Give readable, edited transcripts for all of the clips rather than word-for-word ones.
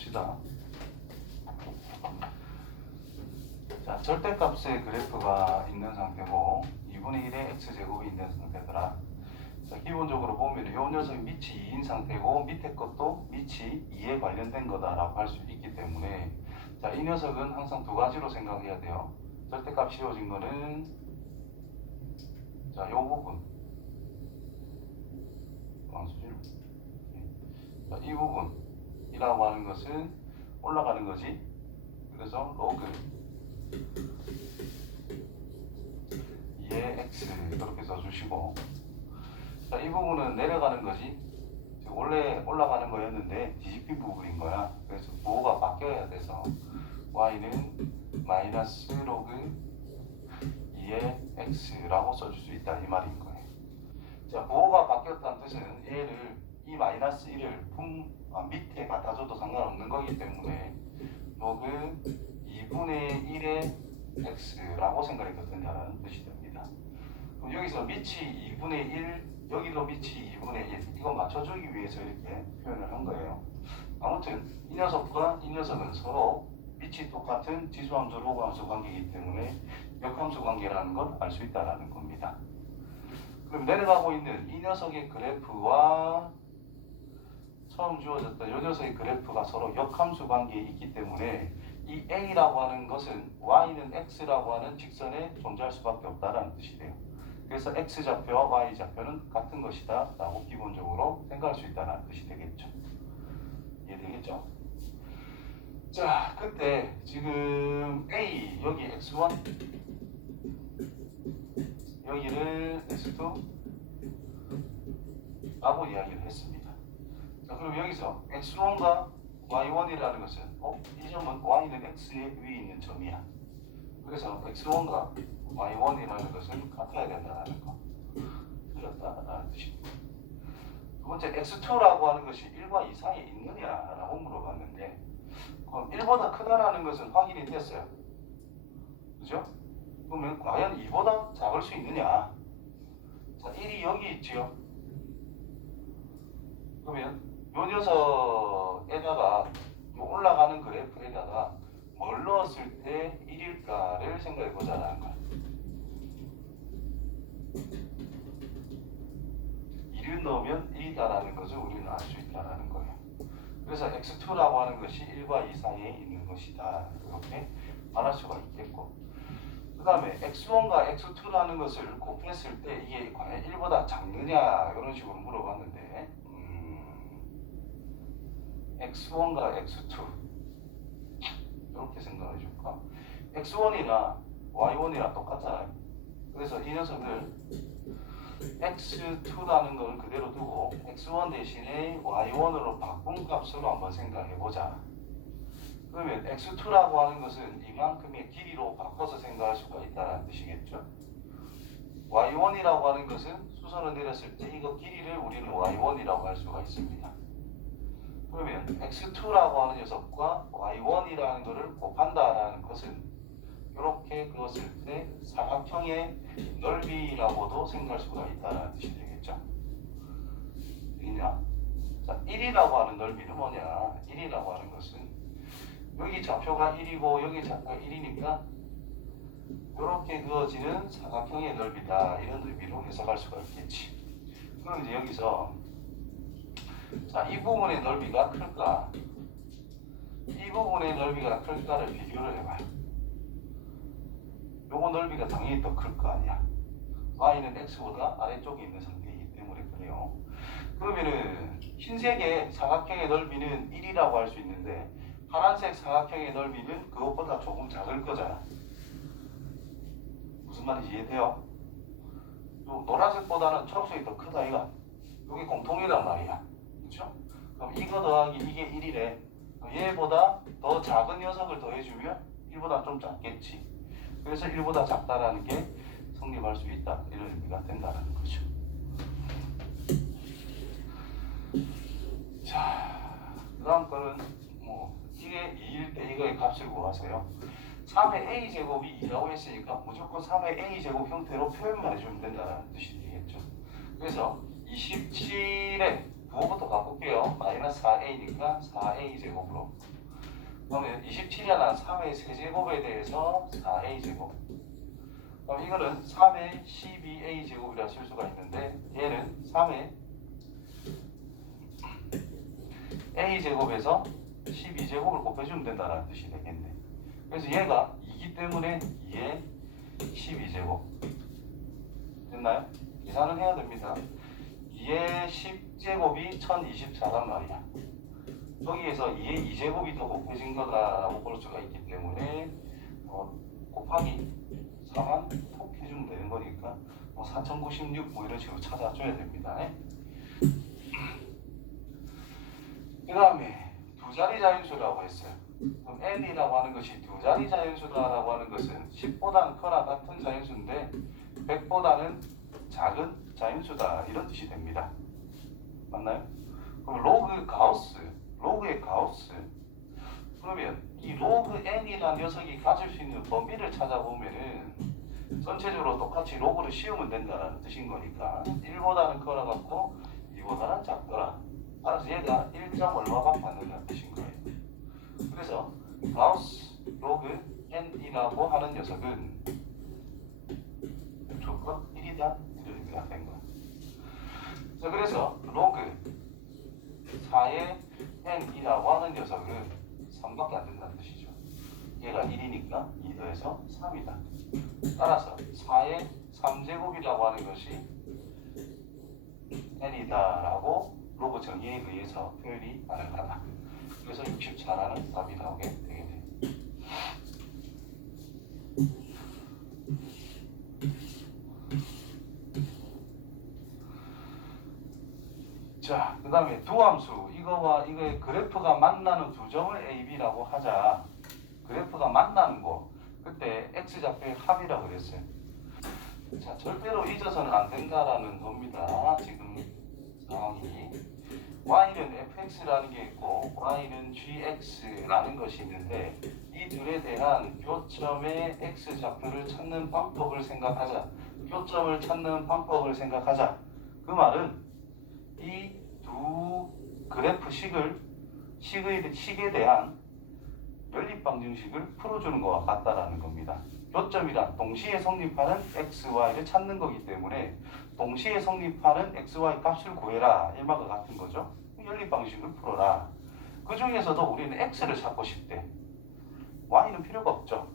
봅시다. 자, 절대값의 그래프가 있는 상태고 2분의 1의 x제곱이 있는 상태더라. 자, 기본적으로 보면 이 녀석이 밑이 2인 상태고 밑에 것도 밑이 2에 관련된 거다라고 할 수 있기 때문에 자, 이 녀석은 항상 두 가지로 생각해야 돼요. 절대값 씌워진 거는 자, 요 부분 자, 이 부분이라고 하는 것은 올라가는 거지. 그래서 로그 2의 x 이렇게 써주시고 자, 이 부분은 내려가는 거지. 원래 올라가는 거였는데 뒤집힌 부분인 거야. 그래서 부호가 바뀌어야 돼서 y는 마이너스 로그 2의 x라고 써줄 수 있다 이 말인 거예요. 자, 부호가 바뀌었다는 뜻은 얘를 이 마이너스 1을 밑에 갖다 줘도 상관없는 거기 때문에 로그 2분의 1의 x라고 생각해도 된다는 뜻이 됩니다. 그럼 여기서 밑이 2분의 1, 여기도 밑이 2분의 1, 이거 맞춰주기 위해서 이렇게 표현을 한 거예요. 아무튼 이 녀석과 이 녀석은 서로 밑이 똑같은 지수함수, 로그함수 관계이기 때문에 역함수 관계라는 걸 알 수 있다는 겁니다. 그럼 내려가고 있는 이 녀석의 그래프와 처음 주어졌던 이 녀석의 그래프가 서로 역함수 관계에 있기 때문에 이 A라고 하는 것은 Y는 X라고 하는 직선에 존재할 수밖에 없다는 뜻이 돼요. 그래서 X좌표와 Y좌표는 같은 것이다 라고 기본적으로 생각할 수 있다는 뜻이 되겠죠. 이해되겠죠? 자, 그때 지금 A, 여기 X1 여기를 S2 라고 이야기를 했습니다. 자, 그럼 여기서 X1과 Y1이라는 것은 이 점은 Y는 X의 위에 있는 점이야. 그래서 X1과 Y1이라는 것은 같아야 된다는 거. 틀렸다라는 뜻입니다. 두 번째 X2라고 하는 것이 1과 2 사이에 있느냐라고 물어봤는데 그럼 1보다 크다라는 것은 확인이 됐어요. 그죠? 그러면 과연 2보다 작을 수 있느냐? 자, 1이 여기 있지요. 그러면 요 녀석에다가 올라가는 그래프에다가 뭘 넣었을 때 1일까를 생각해 보자라는 거야. 1을 넣으면 1이다라는 것을 우리는 알 수 있다라는 거예요. 그래서 X2라고 하는 것이 1과 2 사이에 있는 것이다. 이렇게 말할 수가 있겠고 그 다음에 X1과 X2라는 것을 곱했을 때 이게 과연 1보다 작느냐 이런 식으로 물어봤는데 X1과 X2 이렇게 생각해 줄까? X1이나 Y1이랑 똑같잖아요. 그래서 이 녀석을 X2라는 걸 그대로 두고 X1 대신에 Y1으로 바꾼 값으로 한번 생각해 보자. 그러면 X2라고 하는 것은 이만큼의 길이로 바꿔서 생각할 수가 있다는 뜻이겠죠. Y1이라고 하는 것은 수선을 내렸을 때 이거 길이를 우리는 Y1이라고 할 수가 있습니다. 그러면 X2라고 하는 녀석과 Y1이라는 것을 곱한다라는 것은 이렇게 그었을 때 사각형의 넓이라고도 생각할 수가 있다는 뜻이 되겠죠. 되겠냐? 자, 1이라고 하는 넓이는 뭐냐? 1이라고 하는 것은 여기 좌표가 1이고 여기 좌표가 1이니까 이렇게 그어지는 사각형의 넓이다 이런 의미로 해석할 수가 있겠지. 그럼 이제 여기서 자, 이 부분의 넓이가 클까? 이 부분의 넓이가 클까를 비교를 해봐요. 요거 넓이가 당연히 더 클 거 아니야. Y는 X보다 아래쪽에 있는 상태이기 때문에 그래요. 그러면은 흰색의 사각형의 넓이는 1이라고 할 수 있는데 파란색 사각형의 넓이는 그것보다 조금 작을 거잖아. 무슨 말인지 이해돼요? 요 노란색보다는 초록색이 더 크다 이거. 이게 공통이란 말이야. 그렇죠? 그럼 이거 더하기 이게 1이래. 얘보다 더 작은 녀석을 더해주면 1보다 좀 작겠지. 그래서 1보다 작다라는 게 성립할 수 있다. 이런 의미가 된다는 거죠. 자, 그 다음 거는 이게 2일 때 이거의 값을 구하세요. 3의 a제곱이 2라고 했으니까 무조건 3의 a제곱 형태로 표현만 해주면 된다는 뜻이 되겠죠. 그래서 27에 부호부터 바꿀게요. 마이너스 4a니까 4a 제곱으로. 그러면 27이라는 3의 세제곱에 대해서 4a 제곱. 그럼 이거는 3의 12a 제곱이라 쓸 수가 있는데 얘는 3의 a 제곱에서 12제곱을 곱해주면 된다는 뜻이 되겠네. 그래서 얘가 2기 때문에 2의 12제곱. 됐나요? 계산을 해야 됩니다. 2의 10제곱이 1024란 말이야. 여기에서 2의 2제곱이 더 곱해진 거다라고 볼 수가 있기 때문에 곱하기 4만 톡 해주면 되는 거니까 4096 이런 식으로 찾아줘야 됩니다. 그 다음에 두 자리 자연수라고 했어요. 그럼 n이라고 하는 것이 두 자리 자연수다라고 하는 것은 10보다는 크거나 같은 자연수인데 100보다는 작은 자연수다 이런 뜻이 됩니다. 맞나요? 그럼 로그의 가우스. 그러면 이 로그 n이라는 녀석이 가질 수 있는 범위를 찾아보면은 전체적으로 똑같이 로그를 씌우면 된다는 뜻인 거니까 1보다는 크거나 같고 2보다는 작더라. 따라서 얘가 1점 얼마밖에 안 된다는 뜻인 거예요. 그래서 가우스 로그 n이라고 하는 녀석은 무조건 1이다 이런 의미가 된 거야. 자, 그래서 로그 4의 n이라고 하는 녀석은 3밖에 안 된다는 뜻이죠. 얘가 1이니까 2 더해서 3이다. 따라서 4의 3제곱이라고 하는 것이 n이다라고 로그 정의에 의해서 표현이 가능하다. 그래서 64라는 답이 나오게 되겠네요. 자, 그 다음에 두 함수 이거와 이거의 그래프가 만나는 두 점을 A, B라고 하자. 그래프가 만나는 거 그때 X좌표의 합이라고 그랬어요. 자, 절대로 잊어서는 안 된다라는 겁니다. 지금 상황이 Y는 fx라는 게 있고 Y는 gx라는 것이 있는데 이 둘에 대한 교점의 x좌표를 찾는 방법을 생각하자. 교점을 찾는 방법을 생각하자. 그 말은 이 두 그래프 식에 대한 연립방정식을 풀어주는 것과 같다라는 겁니다. 교점이란 동시에 성립하는 x, y를 찾는 거기 때문에 동시에 성립하는 x, y 값을 구해라. 일마가 같은 거죠. 연립방식을 풀어라. 그 중에서도 우리는 x를 찾고 싶대. y는 필요가 없죠.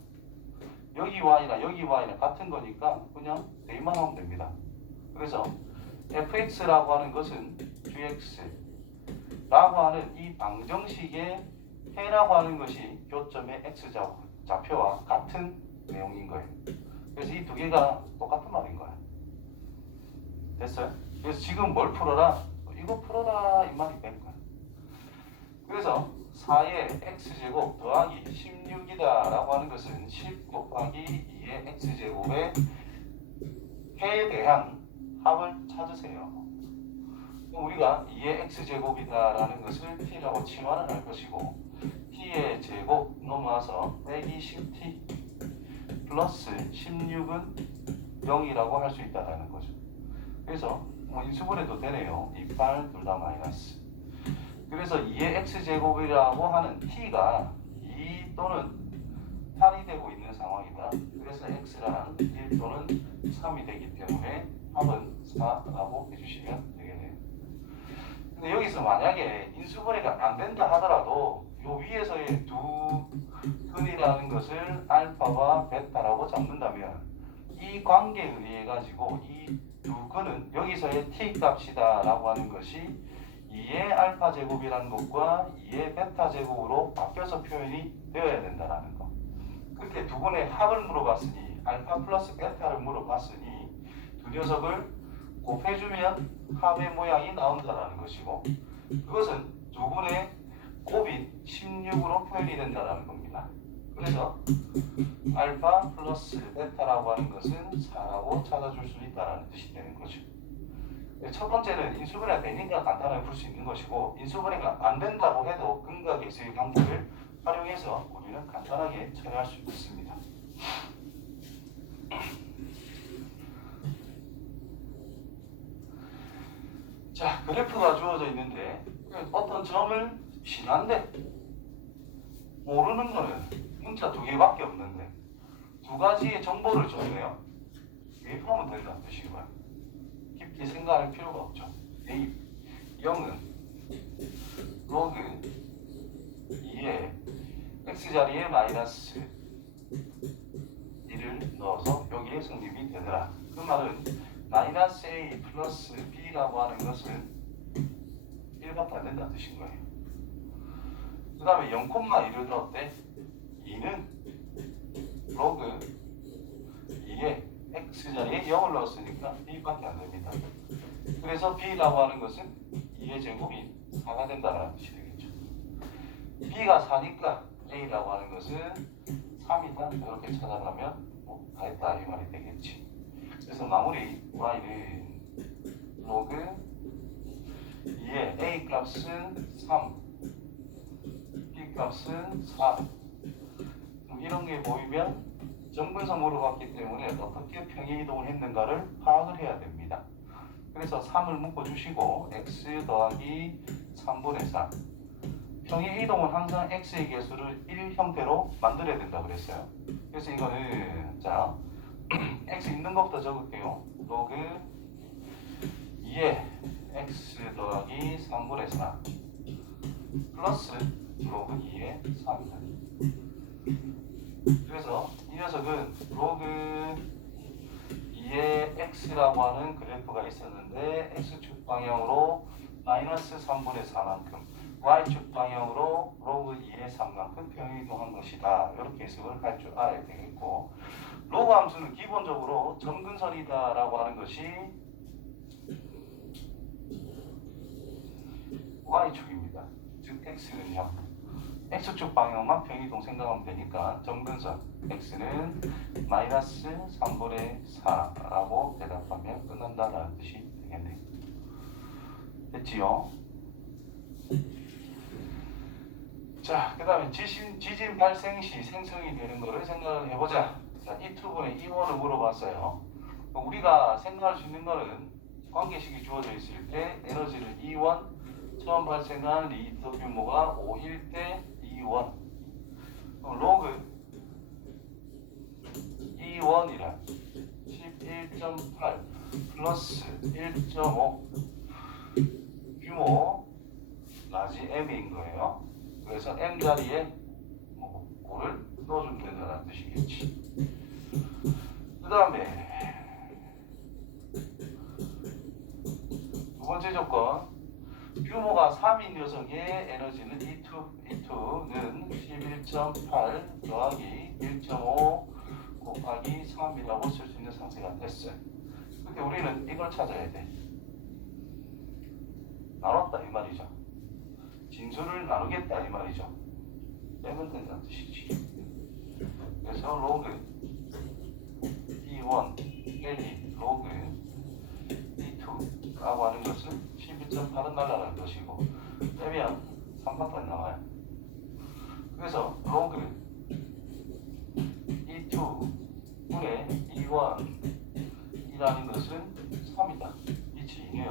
여기 y나 여기 y나 같은 거니까 그냥 대입만 하면 됩니다. 그래서 fx라고 하는 것은 gx라고 하는 이 방정식의 해라고 하는 것이 교점의 x좌표와 같은 내용인 거예요. 그래서 이 두 개가 똑같은 말인 거야. 됐어요? 그래서 지금 뭘 풀어라? 이거 풀어라 이 말이 되는 거야. 그래서 4의 x제곱 더하기 16이다 라고 하는 것은 10 곱하기 2의 x제곱의 해에 대한 합을 찾으세요. 그럼 우리가 2의 x제곱이다 라는 것을 t라고 치환을 할 것이고 t의 제곱 넘어와서 빼기 10t 플러스 16은 0이라고 할 수 있다라는 거죠. 그래서 인수분해도 되네요. 28 둘 다 마이너스. 그래서 2의 x제곱이라고 하는 t가 2 또는 8이 되고 있는 상황이다. 그래서 x랑 1 또는 3이 되기 때문에 합은 4라고 해주시면 되겠네요. 근데 여기서 만약에 인수분해가 안 된다 하더라도 요 위에서의 두 근이라는 것을 알파와 베타라고 잡는다면 이 관계에 의해 가지고 이 두 근은 여기서의 t 값이다 라고 하는 것이 2의 알파 제곱이라는 것과 2의 베타 제곱으로 바뀌어서 표현이 되어야 된다라는 거. 그렇게 두 분의 합을 물어봤으니 알파 플러스 베타를 물어봤으니 두 녀석을 곱해주면 합의 모양이 나온다라는 것이고 그것은 두 분의 곱인 16으로 표현이 된다라는 겁니다. 그래서 알파 플러스 베타라고 하는 것은 4라고 찾아줄 수 있다는 뜻이 되는 거죠. 첫 번째는 인수분해가 되니까 간단하게 풀 수 있는 것이고 인수분해가 안 된다고 해도 근과 계수의 방법을 활용해서 우리는 간단하게 처리할 수 있습니다. 자, 그래프가 주어져 있는데 어떤 점을 지난데 모르는 거는 문자 두 개밖에 없는데 두 가지의 정보를 줬네요. 대입하면 된다는 뜻이고요. 깊이 생각할 필요가 없죠. 대입 0은 로그 2에 x자리에 마이너스 1을 넣어서 여기에 성립이 되더라. 그 말은 마이너스 a 플러스 b라고 하는 것은 1밖에 안 된다는 뜻인 거예요. 그 다음에 0,1을 넣었대. 2는 로그 2에 x자리에 0을 넣었으니까 b밖에 안 됩니다. 그래서 b라고 하는 것은 2의 제곱이 4가 된다는 뜻이 되겠죠. b가 4니까 a라고 하는 것은 3이다. 이렇게 찾아가면 다 했다 이 말이 되겠지. 그래서 마무리 y는 로그 2의 a 값은 3, b 값은 4. 이런 게 보이면 정근서 물어봤기 때문에 어떻게 평행이동을 했는가를 파악을 해야 됩니다. 그래서 3을 묶어주시고 x 더하기 3분의 4. 평행이동은 항상 x의 개수를 1 형태로 만들어야 된다고 그랬어요. 그래서 이거는 자 x 있는 것부터 적을게요. 로그 2에 x 더하기 3분의 4 플러스 로그 2에 4입니다. 그래서 이 녀석은 로그 2에 x라고 하는 그래프가 있었는데 x축 방향으로 마이너스 3분의 4만큼 y축 방향으로 로그 2의 3만큼 평행이동한 것이다. 이렇게 해석을 할 줄 알아야 되겠고, 로그 함수는 기본적으로 점근선이다 라고 하는 것이 y축입니다. 즉 x는요 x축 방향만 평행이동 생각하면 되니까 점근선 x는 마이너스 3분의 4라고 대답하면 끝난다라는 뜻이 되겠네요. 됐지요? 자, 그 다음에 지진 발생 시 생성이 되는 거를 생각을 해보자. 자, E2분의 E1을 물어봤어요. 우리가 생각할 수 있는 거는 관계식이 주어져 있을 때 에너지를 E1, 처음 발생한 리히터 규모가 5일 때 E1, 로그 E1이란 11.8 플러스 1.5 규모 라지 M인 거예요. 그래서 M 자리에 5를 넣어주면 된다는 뜻이겠지. 그 다음에 두 번째 조건, 규모가 3인 녀석의 에너지는 E2는 11.8 더하기 1.5 곱하기 3이라고 쓸 수 있는 상태가 됐어요. 근데 우리는 이걸 찾아야 돼. 나눴다 이 말이죠. 진수를 나누겠다 이 말이죠. 빼면 된다는 뜻이지. 그래서 로그 E1 빼기 로그 E2라고 하는 것은 12.8은 날라가는 것이고 빼면 3밖에 안 나와요. 그래서 로그 E2분의 E1이라는 것은 3이다. 미치 2네요.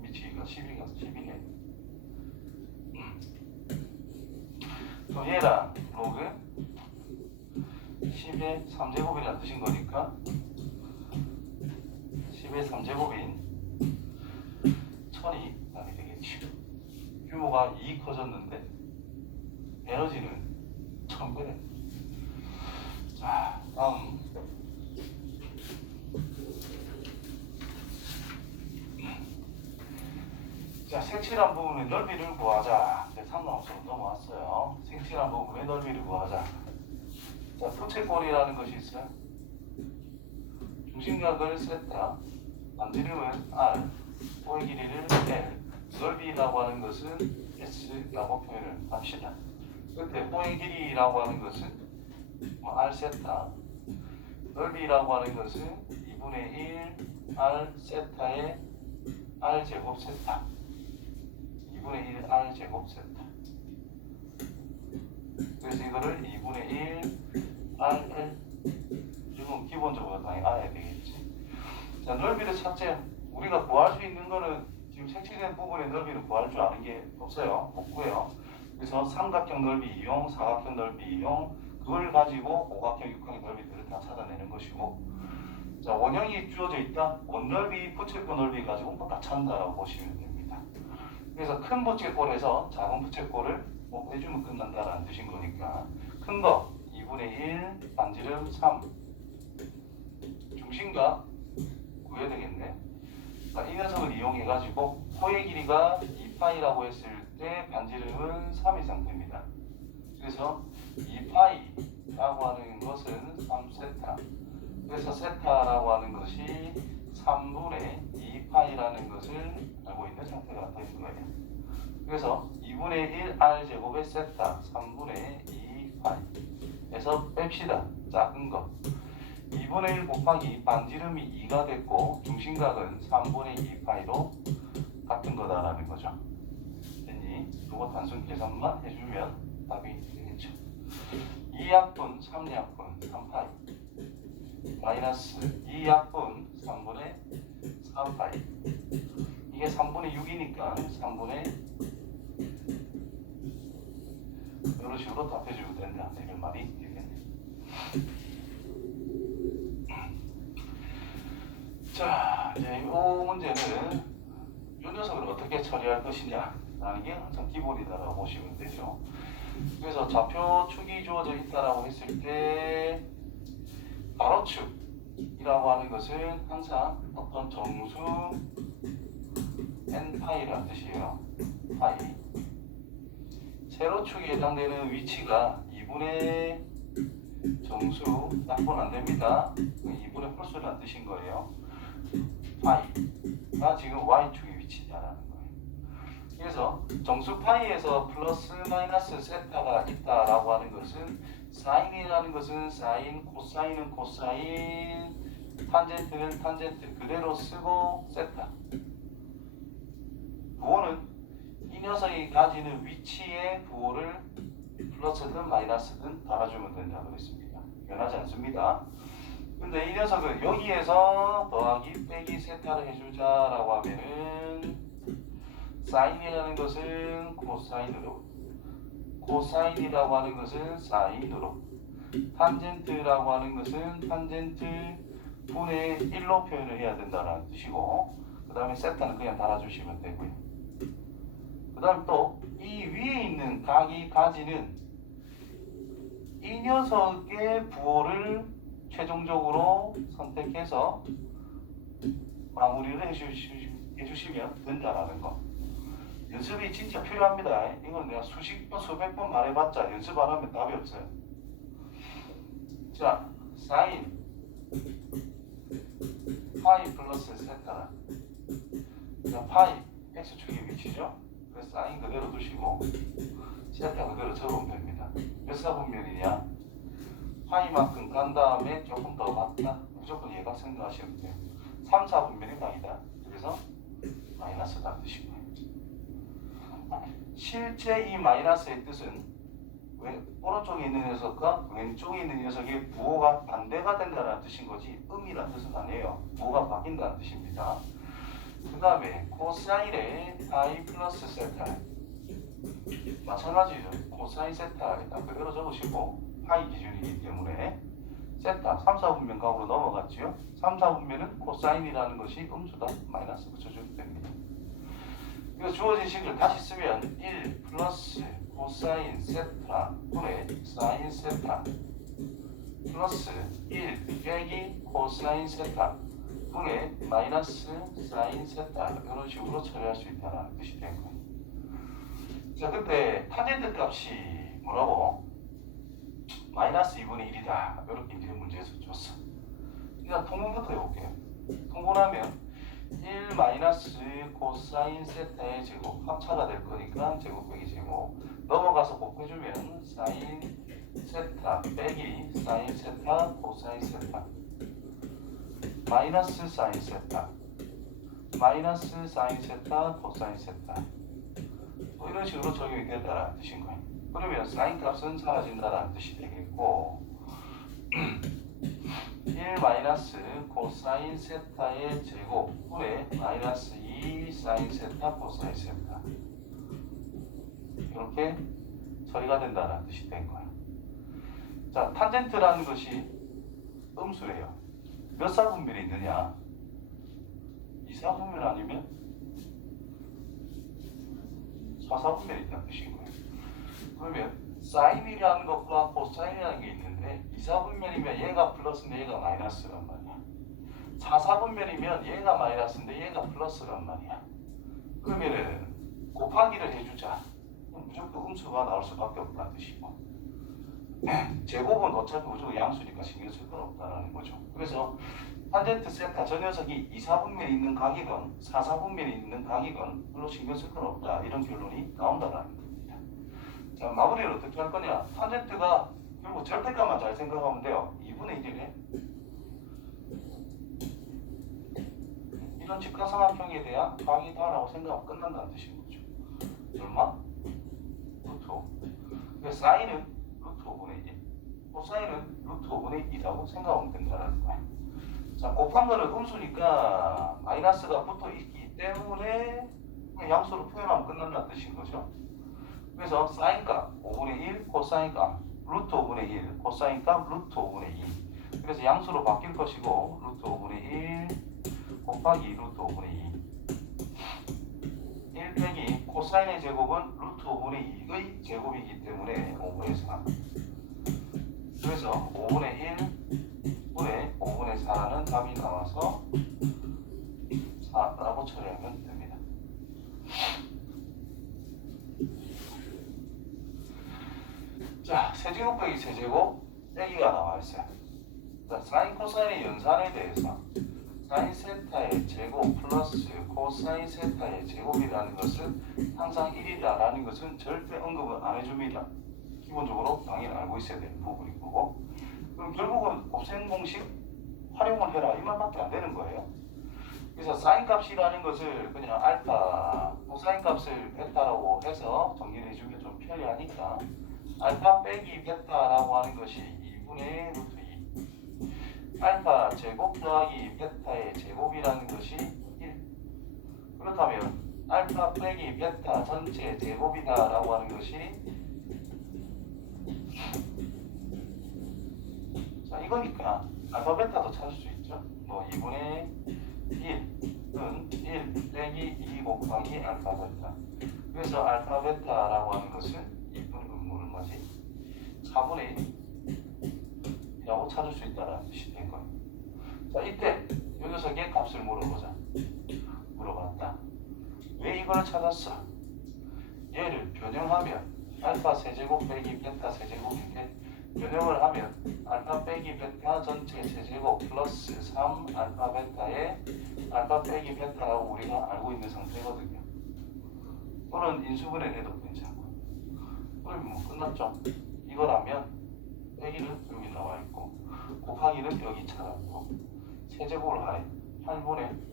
미치가 10이네. 또 얘랑 로그 10의 3제곱이라는 뜻인 거니까 10의 3제곱인 1000이 답이 되겠죠. 규모가 2 커졌는데 에너지는 1000배래. 자, 다음 자, 색칠한 부분의 넓이를 구하자. 상관없이 넘어왔어요. 색칠한 부분의 넓이를 구하자. 자, 부채꼴이라는 것이 있어요. 중심각을 세타, 반지름은 R, 꼬의 길이를 L, 넓이라고 하는 것은 S라고 표현을 합시다. 그때 꼬의 길이라고 하는 것은 R 세타, 넓이라고 하는 것은 2분의 1 R 세타의 R 제곱 세타, 2분의 1 R 제곱 세타. 그래서 이거를 2분의 1 RL, 이건 기본적으로 당연히 알아야 되겠지. 자, 넓이를 찾자. 우리가 구할 수 있는 거는 지금 색칠된 부분의 넓이는 구할 줄 아는 게 없어요. 없고요. 그래서 삼각형 넓이 이용, 사각형 넓이 이용, 그걸 가지고 오각형, 육각형 넓이들을 다 찾아내는 것이고, 자, 원형이 주어져 있다. 원넓이, 부채꼴 넓이 가지고 뭐 다 찾는다라고 보시면 됩니다. 그래서 큰 부채꼴에서 작은 부채꼴을 뭐 빼주면 끝난다라는 뜻인 거니까 큰 거 2분의 1, 반지름 3, 중심각 구해야 되겠네. 자, 이 녀석을 이용해 가지고 코의 길이가 2파이라고 했을 때 반지름은 3 이상 됩니다. 그래서 2파이라고 하는 것은 3세타. 그래서 세타라고 하는 것이 3분의 2파이라는 것을 알고 있는 상태가 되는 거예요. 그래서 2분의 1 r제곱의 세타 3분의 2파이에서 뺍시다. 작은 거 2분의 1 곱하기 반지름이 2가 됐고 중심각은 3분의 2파이로 같은 거다라는 거죠. 됐니? 이거 단순 계산만 해주면 답이 되겠죠. 2약분 3약분 3파이 마이너스 2약분 3분의 4파이. 이게 3분의 6이니까 3분의 이런 식으로 답해주면 된다. 이런 말이 되겠네. 자, 이제 이 문제는 이 녀석을 어떻게 처리할 것이냐 라는 게 항상 기본이다라고 보시면 되죠. 그래서 좌표축이 주어져 있다라고 했을 때 가로축이라고 하는 것은 항상 어떤 정수 n파이라는 뜻이에요. 파이. 세로축에 해당되는 위치가 2분의 정수 약분 안 됩니다. 2분의 홀수라는 뜻인 거예요. 파이가 지금 y축의 위치냐라는 거예요. 그래서 정수 파이에서 플러스 마이너스 세타가 있다라고 하는 것은 사인이라는 것은 사인, 코사인은 코사인, 탄젠트는 탄젠트 그대로 쓰고 세타. 부호는 이 녀석이 가지는 위치의 부호를 플러스든 마이너스든 달아주면 된다고 그랬습니다. 변하지 않습니다. 근데 이 녀석은 여기에서 더하기 빼기 세타를 해주자라고 하면은 사인이라는 것은 코사인으로, 코사인이라고 하는 것은 사인으로, 탄젠트라고 하는 것은 탄젠트 분의 1로 표현을 해야 된다는 뜻이고, 그 다음에 세타는 그냥 달아주시면 되고요. 그 다음 또 이 위에 있는 각이 가지는 이 녀석의 부호를 최종적으로 선택해서 마무리를 해주시면 된다라는 거. 연습이 진짜 필요합니다. 이건 내가 수십 번, 수백 번 말해봤자 연습 안 하면 답이 없어요. 자, 사인 파이 플러스 세타. 자, 파이 x축의 위치죠. 그래서 사인 그대로 두시고 세타 그대로 적으면 됩니다. 몇 사분면이냐? 파이만큼 간 다음에 조금 더 맞다. 무조건 얘가 생각하시면 돼요. 3, 4분면이 각이다. 그래서 마이너스다 뜻이고요. 실제 이 마이너스의 뜻은 오른쪽에 있는 녀석과 왼쪽에 있는 녀석의 부호가 반대가 된다는 뜻인 거지 음이라는 뜻은 아니에요. 부호가 바뀐다는 뜻입니다. 그 다음에 코사인의 파이 플러스 세타 마찬가지죠. 코사인 세타 일단 그대로 적으시고 파이 기준이기 때문에 세타 3, 4분면 각으로 넘어갔죠. 3, 4분면은 코사인이라는 것이 음수다. 마이너스 붙여주면 됩니다. 이거 주어진 식을 다시 쓰면 1 플러스 코사인 세타 분의 사인 세타 플러스 1 빼기 코사인 세타 분의 마이너스 사인 세타 이런 식으로 처리할 수 있다는 뜻이 된 거예요. 자, 그때 탄젠트 값이 뭐라고? 마이너스 2분의 1이다. 이렇게 이제 문제에서 줬어. 일단 통분부터 해볼게요. 통분하면 1 마이너스 코사인 세타의 제곱 합차가 될 거니까 제곱 빼기 제곱 넘어가서 곱해주면 사인 세타 빼기 사인 세타 코사인 세타 마이너스 사인 세타 마이너스 사인 세타 코사인 세타 뭐 이런 식으로 적용이 된다는 뜻인 거예요. 그러면 사인 값은 사라진다는 뜻이 되겠고 1 마이너스 코사인 세타의 제곱분의 마이너스 2 사인 세타 코사인 세타 이렇게 처리가 된다는 뜻이 된 거야. 자, 탄젠트라는 것이 음수래요. 몇 사분면이 있느냐? 2사분면 아니면 4사분면이 있다는 뜻인 거예요. 그러면 사인이라는 것과 코사인이라는 게 있는데 2사분면이면 얘가 플러스인데 얘가 마이너스란 말이야. 4사분면이면 얘가 마이너스인데 얘가 플러스란 말이야. 그러면은 곱하기를 해주자. 무조건 음수가 나올 수밖에 없다는 뜻이고 제곱은 어차피 무조건 양수니까 신경 쓸 건 없다는 거죠. 그래서 탄젠트 세타 저 녀석이 2사분면에 있는 각이건 4사분면에 있는 각이건 별로 신경 쓸 건 없다. 이런 결론이 나온다는 겁니다. 자, 마무리를 어떻게 할 거냐? 탄젠트가 결국 절대값만 잘 생각하면 돼요. 2분의 1이네. 이런 직각삼각형에 대한 각이다라고 생각하면 끝난다는 뜻인 거죠. 얼마? 루트 5. 그래서 사인은 루트 5분의 1, 코사인은 루트 5분의 2라고 생각하면 된다는 거야. 자, 곱한 거는 음수니까 마이너스가 붙어 있기 때문에 양수로 표현하면 끝난다는 뜻인 거죠. 그래서 사인값 5분의 1, 코사인값 루트 5분의 1, 코사인값 루트 5분의 2. 그래서 양수로 바뀔 것이고 루트 5분의 1 곱하기 루트 5분의 2. 1 빼기 코사인의 제곱은 루트 5분의 2의 제곱이기 때문에 5분의 4. 그래서 5분의 1분의 5분의 4라는 답이 나와서 4라고 처리하면 됩니다. 자, 세제곱 빼기 세제곱 빼기가 나와 있어요. 자, 사인 코사인의 연산에 대해서 사인 세타의 제곱 플러스 코사인 세타의 제곱이라는 것은 항상 1이다라는 것은 절대 언급을 안 해줍니다. 기본적으로 당연히 알고 있어야 되는 부분인 거고, 그럼 결국은 곱셈 공식 활용을 해라 이 말밖에 안 되는 거예요. 그래서 사인 값이라는 것을 그냥 알파, 코사인 값을 베타라고 해서 정리를 해주면 좀 편리하니까 알파 빼기 베타라고 하는 것이 2분의 루트 2. 알파 제곱 더하기 베타의 제곱이라는 것이 1. 그렇다면 알파 빼기 베타 전체 제곱이다라고 하는 것이, 자, 이거니까 알파 베타도 찾을 수 있죠. 뭐 2분의 1은 1 빼기 2 곱하기 알파 베타. 그래서 알파 베타라고 하는 것은 2분의 얼마지? 4분의 1이라고 찾을 수 있다는 뜻이 된 거예요. 자, 이때 이 녀석의 값을 물어보자. 물어봤다. 왜 이걸 찾았어? 얘를 변형하면 알파 세제곱 빼기 베타 세제곱인데, 변형을 하면 알파 빼기 베타 전체 세제곱 플러스 3 알파 베타의 알파 빼기 베타라고 우리가 알고 있는 상태거든요. 또는 인수분해 해도 괜찮고. 그럼 뭐 끝났죠. 이거라면 빼기는 여기 나와 있고 곱하기는 여기 찾았고 세제곱을 하래. 8분의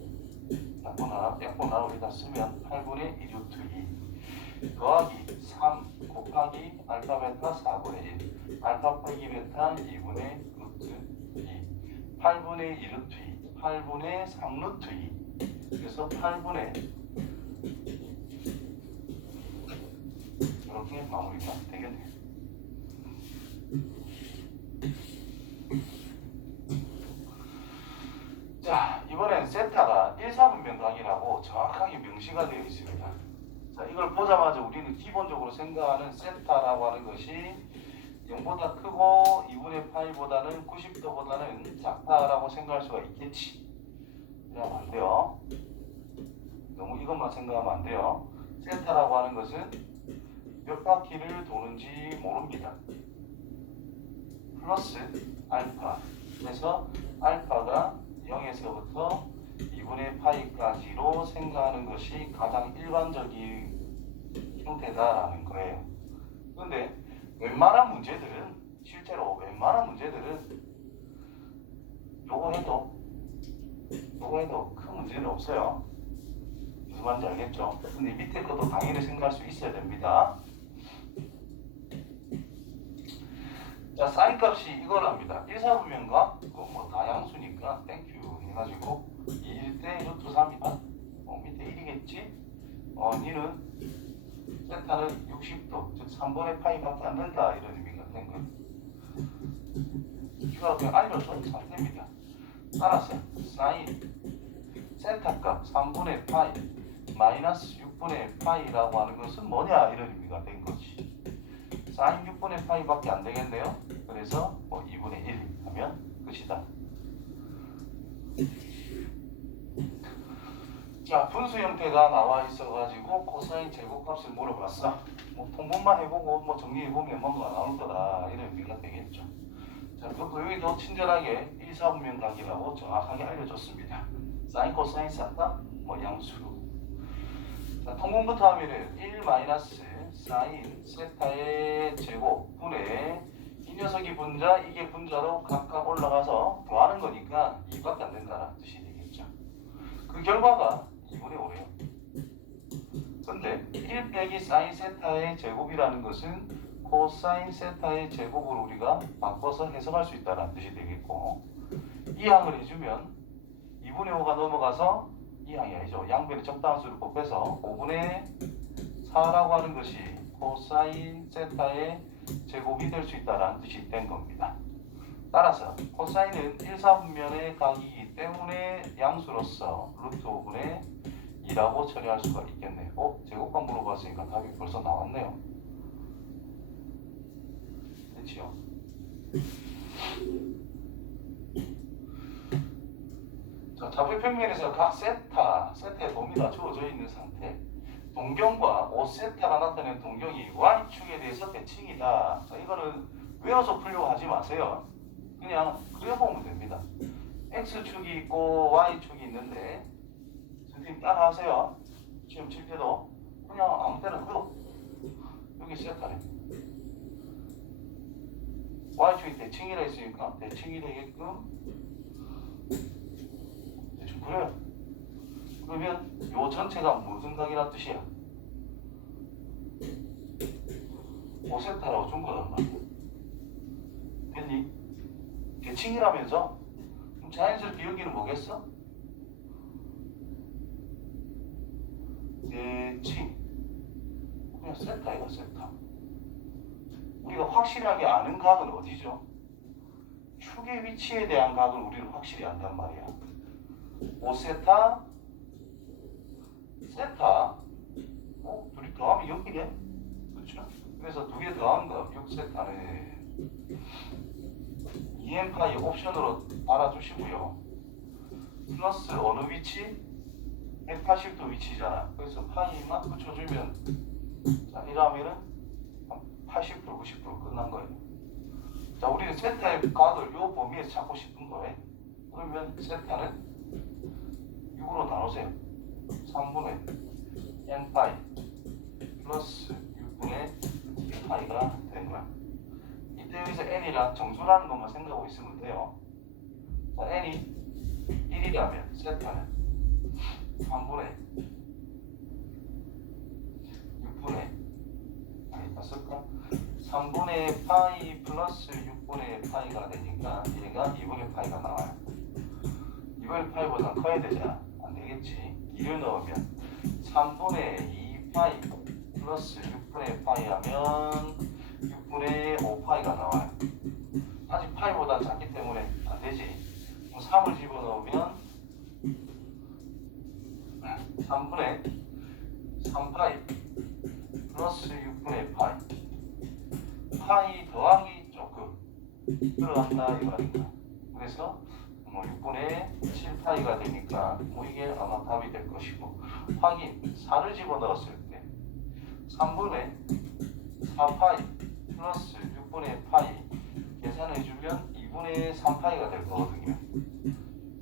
약분 하나 여기다 쓰면 8분의 2 루트 2 더하기 3 곱하기 알파 베타 4분의 1 알파 빼기 베타 2분의 루트 2 8분의 2 루트 2 8분의 3 루트 2. 그래서 8분의 이렇게 마무리가 되겠네요. 자, 이번엔 세타가 1사분면 각이라고 정확하게 명시가 되어 있습니다. 자, 이걸 보자마자 우리는 기본적으로 생각하는 세타라고 하는 것이 0보다 크고 2분의 파이보다는 90도보다는 작다라고 생각할 수가 있겠지. 그러면 안 돼요. 너무 이것만 생각하면 안 돼요. 세타라고 하는 것은 몇 바퀴를 도는지 모릅니다. 플러스 알파. 그래서 알파가 0에서부터 2분의 파이까지로 생각하는 것이 가장 일반적인 형태다라는 거예요. 그런데 웬만한 문제들은, 실제로 웬만한 문제들은 요거 해도 큰 문제는 없어요. 무슨 말인지 알겠죠? 근데 밑에 것도 당연히 생각할 수 있어야 됩니다. 자, 사인 값이 이거랍니다. 1사분면과 뭐 다 양수니까 땡큐 해가지고 2일 때 루트 3이다. 밑에 1이겠지? 니는 세타는 60도, 즉 3분의 파이밖에 안 된다. 이런 의미가 된 거예요. 이거 그냥 알려준 상태입니다. 따라서 사인 세타 값 3분의 파이 마이너스 6분의 파이라고 하는 것은 뭐냐? 이런 의미가 된 거지. 사인 6분의 파이밖에 안 되겠네요. 그래서 2분의 1 하면 끝이다. 자, 분수 형태가 나와 있어가지고 코사인 제곱값을 물어봤어. 통분만 해보고 정리해보면 뭔가 나올 거다. 이런 의미가 되겠죠. 자, 그것도 여기도 친절하게 1, 4분면 각이라고 정확하게 알려줬습니다. 사인, 코사인 쌌다? 양수. 자, 통분부터 하면은 1 마이너스 사인 세타의 제곱 분의 이 녀석이 분자, 이게 분자로 각각 올라가서 더하는 거니까 2밖에 안 된다는 뜻이 되겠죠. 그 결과가 2분의 5예요. 근데 1 빼기 사인 세타의 제곱이라는 것은 코사인 세타의 제곱으로 우리가 바꿔서 해석할 수 있다는 뜻이 되겠고, 이 항을 해주면 2분의 5가 넘어가서 이 항이 아니죠. 양변의 적당한 수를 곱해서 5분의 4라고 하는 것이 코사인 세타의 제곱이 될 수 있다는 뜻이 된 겁니다. 따라서 코사인은 1, 4분면의 각이기 때문에 양수로서 루트 5분의 2라고 처리할 수가 있겠네요. 제곱각 물어봤으니까 답이 벌써 나왔네요. 됐지요? 자, 좌표 평면에서 각 세타의 범위가 주어져 있는 상태. 동경과 5세타가 나타낸 동경이 y축에 대해서 대칭이다. 자, 이거는 외워서 풀려고 하지 마세요. 그냥 그려보면 됩니다. x축이 있고 y축이 있는데 선생님 따라 하세요. 시험 칠 때도 그냥 아무 때나 그려. 여기 세타네. y축이 대칭이라 했으니까 대칭이 되게끔 대충 그려요. 그러면 요 전체가 무슨 각이란 뜻이야? 5세타라고 준 거란 말이야. 됐니? 대칭이라면서? 그럼 자연스럽게 여기는 뭐겠어? 대칭. 그냥 세타이다, 세타. 우리가 확실하게 아는 각은 어디죠? 축의 위치에 대한 각은 우리는 확실히 안단 말이야. 5세타, 세타. 둘이 더하면 6이네? 그렇죠? 그래서 두 개 더한 거 6세타는 2n파이 옵션으로 알아주시고요. 플러스 어느 위치? 180도 위치잖아. 그래서 파이만 붙여주면, 자, 이러면은 80%, 90% 끝난 거예요. 자, 우리는 세타의 각을 요 범위에서 찾고 싶은 거예요. 그러면 세타는 6으로 나누세요. 3분의 n파이 플러스 6분의 1파이가 되는 거야. 이때 여기서 n이란 정수라는 것만 생각하고 있으면 돼요. 자, n이 1이라면 세타는 3분의 6분의 아니다 쓸까? 3분의 파이 플러스 6분의 파이가 되니까 얘가 2분의 파이가 나와요. 2분의 파이보다 커야 되잖아. 안 되겠지. 2를 넣으면 3분의 2파이 플러스 6분의 파이 하면 6분의 5파이가 나와요. 아직 파이보다 작기 때문에 안 되지. 3을 집어넣으면 3분의 3파이 플러스 6분의 파이. 파이 더하기 조금 들어간다 이 말입니다. 그래서 6분의 7파이가 되니까 이게 아마 답이 될 것이고, 확인 4를 집어넣었을 때 3분의 4파이 플러스 6분의 파이 계산해주면 2분의 3파이가 될 거거든요.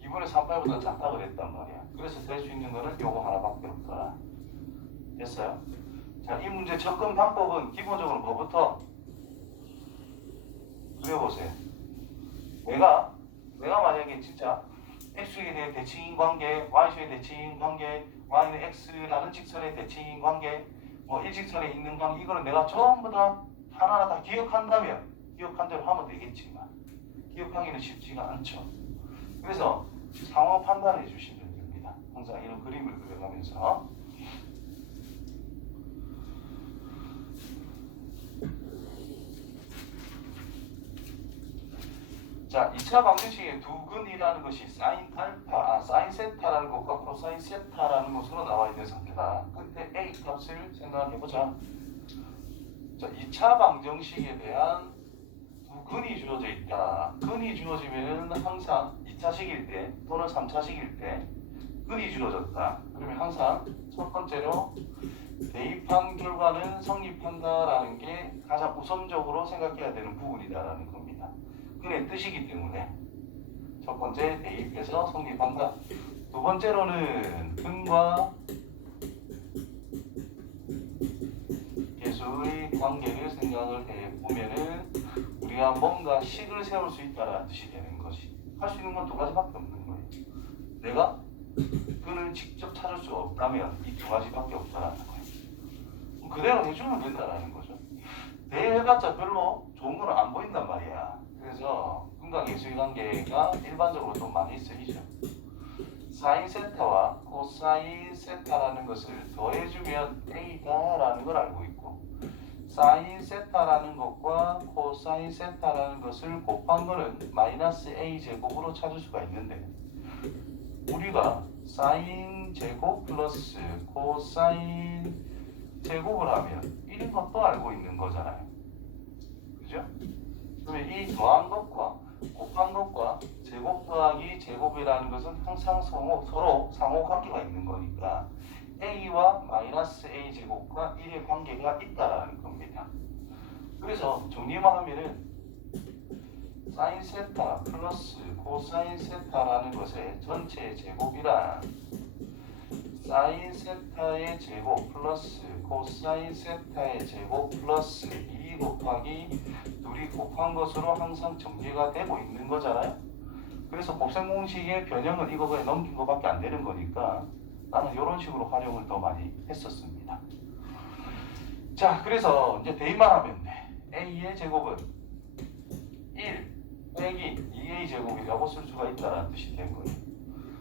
2분의 3파이보다 작다 그랬단 말이야. 그래서 될 수 있는 거는 요거 하나밖에 없더라. 됐어요? 자, 이 문제 접근 방법은 기본적으로 뭐부터 그려보세요. 내가 만약에 진짜 x에 대해 대칭인 관계, y축에 대칭인 관계, y는 x라는 직선의 대칭인 관계, 일직선에 있는 관계, 이거는 내가 전부 다 하나하나 다 기억한다면 기억한 대로 하면 되겠지만 기억하기는 쉽지가 않죠. 그래서 상호 판단해 주시면 됩니다. 항상 이런 그림을 그려가면서. 자, 2차 방정식의 두 근이라는 것이 사인 알파, 사인 세타라는 것과 코사인 세타라는 것으로 나와 있는 상태다. 그때 A 값을 생각해 보자. 자, 2차 방정식에 대한 두 근이 주어져 있다. 근이 주어지면 항상 2차식일 때 또는 3차식일 때 근이 주어졌다. 그러면 항상 첫 번째로 대입한 결과는 성립한다라는 게 가장 우선적으로 생각해야 되는 부분이다라는 겁니다. 근의 뜻이기 때문에 첫 번째 대입해서 성립한다. 두 번째로는 근과 계수의 관계를 생각을 해보면은 우리가 뭔가 식을 세울 수 있다라는 뜻이 되는 것이. 할 수 있는 건 두 가지밖에 없는 거예요. 내가 근을 직접 찾을 수 없다면 이 두 가지밖에 없다라는 거예요. 그대로 해주면 된다라는 거죠. 대해봤자 별로 좋은 건 안 보인단 말이야. 그래서 근과 계수의 관계가 일반적으로 좀 많이 쓰이죠. 사인 세타와 코사인 세타라는 것을 더해주면 A다라는 걸 알고 있고, 사인 세타라는 것과 코사인 세타라는 것을 곱한 거는 마이너스 A 제곱으로 찾을 수가 있는데, 우리가 사인 제곱 플러스 코사인 제곱을 하면 이런 것도 알고 있는 거잖아요. 그죠? 그러면 이 더한 것과 곱한 것과 제곱 더하기 제곱이라는 것은 항상 서로 상호관계가 있는 거니까 A와 마이너스 A 제곱과 1의 관계가 있다라는 겁니다. 그래서 정리만 하면은 사인 세타 플러스 코사인 세타라는 것의 전체 제곱이란 사인 세타의 제곱 플러스 코사인 세타의 제곱 플러스 2 곱하기 둘이 곱한 것으로 항상 전개가 되고 있는 거잖아요. 그래서 곱셈 공식의 변형은 이거 그냥 넘긴 것밖에 안 되는 거니까 나는 이런 식으로 활용을 더 많이 했었습니다. 자, 그래서 이제 대입만 하면 돼. A의 제곱은 1 빼기 2A 제곱이라고 쓸 수가 있다는 뜻이 된 거예요.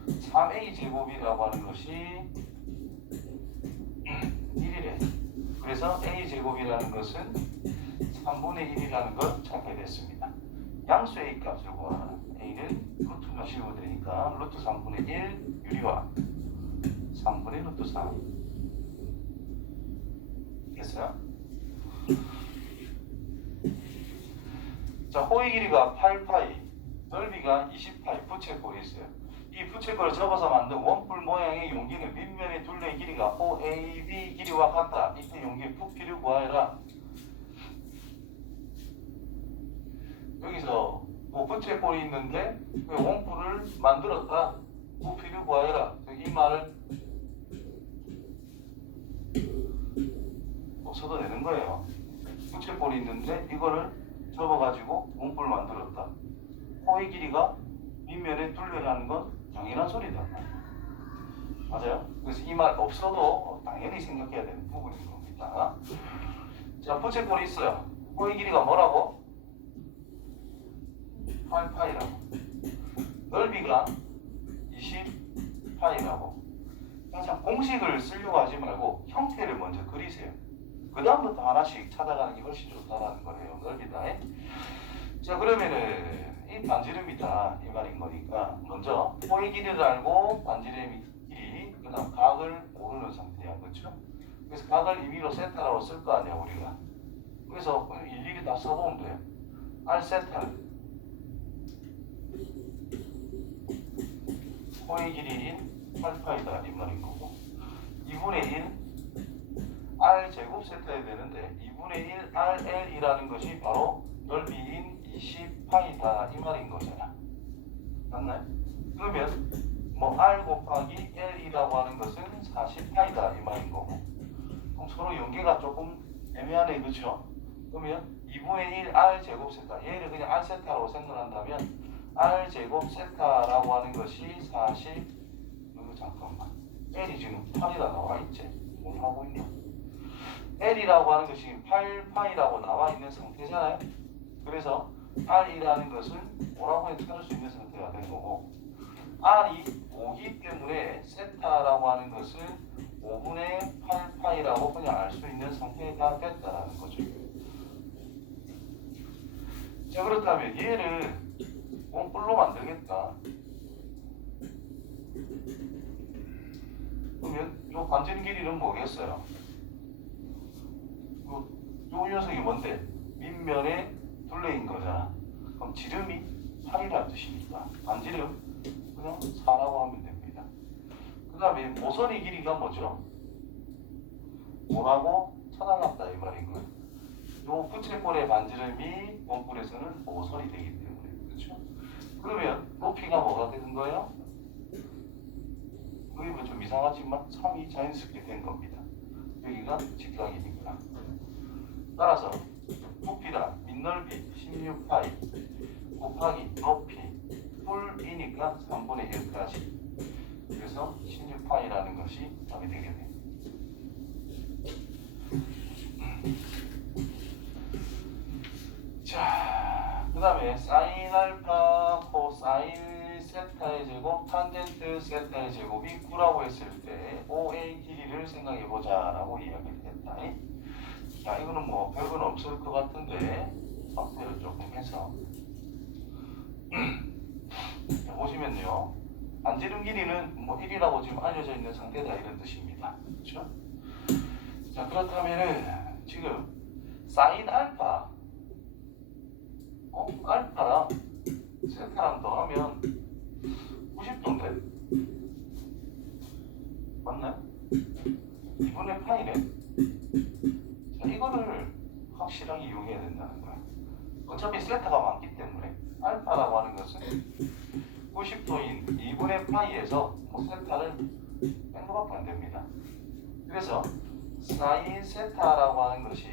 3A 제곱이라고 하는 것이 1이래. 그래서 A 제곱이라는 것은 3분의 1이라는 걸 찾게 됐습니다. 양수 A 값을 구하는 A는 루트만 씌우면 되니까 루트 3분의 1 유리화 3분의 루트 3 됐어요? 자, 호의 길이가 8파이, 넓이가 20파이, 부채꼴이 있어요. 이 부채꼴을 접어서 만든 원뿔 모양의 용기는 밑면의 둘레의 길이가 OAB 길이와 같다. 이때 용기의 부피를 구하여라. 여기서 뭐 부채꼴이 있는데 원뿔을 만들었다. 부피를 구하여라. 이 말을 써도 되는 거예요. 부채꼴이 있는데 이거를 접어가지고 원뿔을 만들었다. 호의 길이가 밑면에 둘레라는 건 당연한 소리다. 맞아요? 그래서 이 말 없어도 당연히 생각해야 되는 부분인 겁니다. 자, 부채꼴이 있어요. 호의 길이가 뭐라고? 8파이라고. 넓이가 20파이라고. 항상 공식을 쓰려고 하지 말고 형태를 먼저 그리세요. 그 다음부터 하나씩 찾아가는 게 훨씬 좋다라는 거예요. 넓이다. 자, 그러면은 이 반지름이다 이 말인 거니까 먼저 호의 길이를 알고 반지름의 길이, 그 다음 각을 모르는 상태야. 그렇죠? 그래서 각을 임의로 세타라고 쓸 거 아니야 우리가. 그래서 일일이 다 써보면 돼요. R 세타는 호의 길이인 8파이다 이 말인 거고, 2분의 1 R 제곱 세타야 되는데 2분의 1 RL이라는 것이 바로 넓이인 20파이다 이 말인 거잖아. 맞나요? 그러면 뭐 R 곱하기 L이라고 하는 것은 40파이다 이 말인 거고, 그럼 서로 연계가 조금 애매하네. 그렇죠? 그러면 2분의 1 R 제곱 세타, 얘를 그냥 R 세타라고 생각한다면 R 제곱 세타라고 하는 것이 40, 잠깐만, L이 지금 8이라 나와 있지? 뭘 하고 있나? L이라고 하는 것이 8파이라고 나와 있는 상태잖아요. 그래서 R이라는 것은 뭐라고 해도 찾을 수 있는 상태가 된 거고, R이 5기 때문에 세타라고 하는 것을 5분의 8파이라고 그냥 알 수 있는 상태가 됐다라는 거죠. 자, 그렇다면 얘를 원뿔로 만들겠다. 그러면 요 반전 길이는 뭐겠어요? 요 녀석이 뭔데? 밑면에 둘레인 거잖아. 그럼 지름이 8이라는 뜻이니까 반지름 그냥 4라고 하면 됩니다. 그 다음에 모서리 길이가 뭐죠? 뭐라고 찾아놨다 이 말인 거예요. 요 부채꼴의 반지름이 원뿔에서는 모서리 되기 때문에 그렇죠? 그러면 높이가 뭐가 되는 거예요? 그림은 좀 이상하지만 3이 자연스럽게 된 겁니다. 여기가 직각이니까. 따라서 높이랑 밑넓이 16파이 곱하기 높이 뿔이니까 3분의 1까지. 그래서 16파이라는 것이 답이 되게 됩니다. 자, 그 다음에 사인 알파 코사인 세타의 제곱 탄젠트 세타의 제곱이 9라고 했을 때 OA 길이를 생각해 보자라고 이야기를 했다. 자, 이거는 뭐 별건 없을 것 같은데 확대를 조금 해서 자, 보시면요, 반지름 길이는 뭐 1이라고 지금 알려져 있는 상태다 이런 뜻입니다. 그렇죠? 자, 그렇다면은 지금 사인 알파 알파랑 세타랑 더하면 90도인데 맞나요? 2분의 파이네. 자, 이거를 확실하게 이용해야 된다는 거야. 어차피 세타가 많기 때문에 알파라고 하는 것은 90도인 2분의 파이에서 세타를 뺀거밖에 안 됩니다. 그래서 사인 세타라고 하는 것이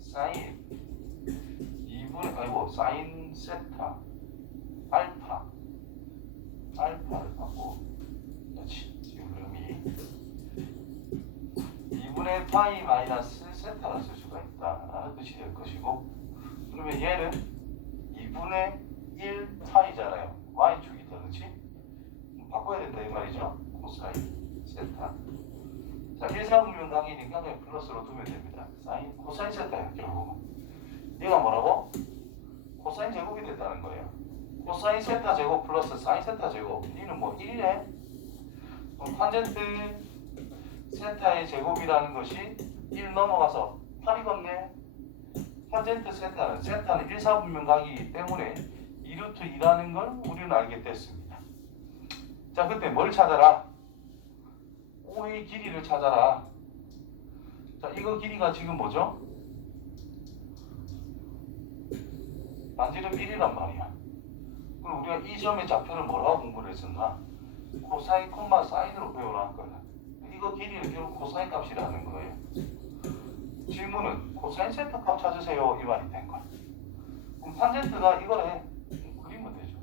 사인 2분의 사인 세타 알파를 갖고 그렇지. 지금 그림이 2분의 파이 마이너스 세타를 쓸 수가 있다라는 뜻이 될 것이고, 그러면 얘는 2분의 1 파이잖아요. y축이다. 그렇지? 바꿔야 된다 이 말이죠. 코사인 세타. 자, 1, 4분면 각이니까 그냥 플러스로 두면 됩니다. 사인 코사인 세타예요. 결국 얘가 뭐라고? 코사인 제곱이 됐다는 거예요. 코사인 세타 제곱 플러스 사인 세타 제곱. 이는 뭐 1이네? 그럼 탄젠트 세타의 제곱이라는 것이 1 넘어가서 8이겠네. 탄젠트 세타는 1, 4분면 각이기 때문에 2루트 2라는 걸 우리는 알게 됐습니다. 자, 그때 뭘 찾아라? O의 길이를 찾아라. 자, 이거 길이가 지금 뭐죠? 반지름 1이란 말이야. 그럼 우리가 이 점의 좌표를 뭐라고 공부를 했었나? 코사인 콤마 사인으로 배워놓은 거야. 이거 길이는 결국 코사인 값이라는 거예요. 질문은 코사인 세타 값 찾으세요 이 말이 된 거야. 그럼 탄젠트가 이거래. 그리면 되죠.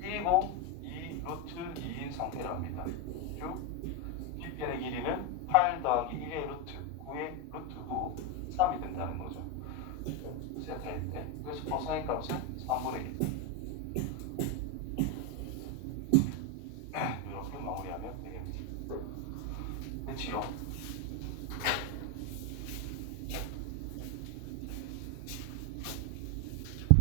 1이고 2 루트 2인 상태랍니다. 즉 빗변의 길이는 8 더하기 1의 루트 9의 루트 9 3이 된다는 거죠. 세타일 때. 그래서 코사인 값은 3분의 1. 이렇게 마무리하면 되겠지. 그치요?